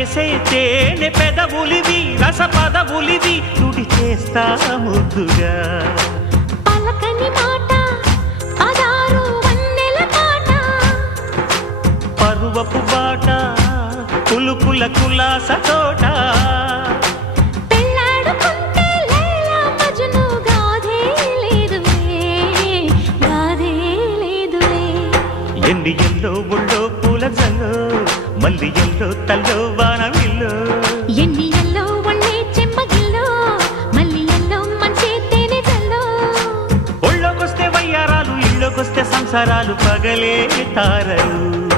చేసే తేనె పెదవులివి రస పదవులివి తుడి చేస్తా ముద్దుగా పలకని మాట పదారు వన్నెల పాట పరువపు బాట కులుకుల కులాస తోట పెళ్ళాడుకుంటే లైలా మజ్ను గాథే లేదులే ఎన్ని ఎల్లో ఒళ్ళో పూల జల్లో మల్లి ఎల్లో తల్లో వానవిల్లో ఎన్ని ఎల్లో ఒళ్ళే చెమ్మగిల్లో మల్లి ఎల్లో మంచి తేనె జల్లో ఒళ్ళోకొస్తే వయ్యారాలు ఇళ్ళోకొస్తే సంసారాలు పగలే తారలు